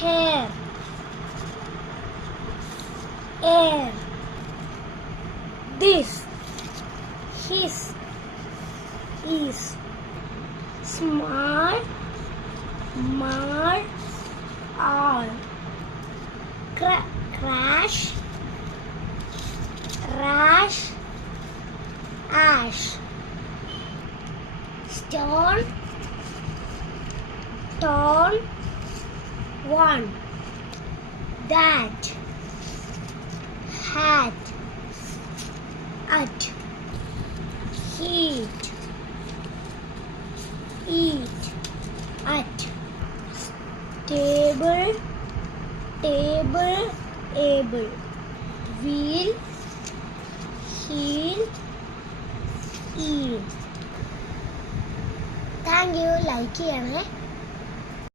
hair, air, this, his, is, small, all, crash, rash, ash, stone, tone, one, that, hat, at, heat, eat, at, table, able, wheel, heel, eel. Thank you. Like ചെയ്യണേ.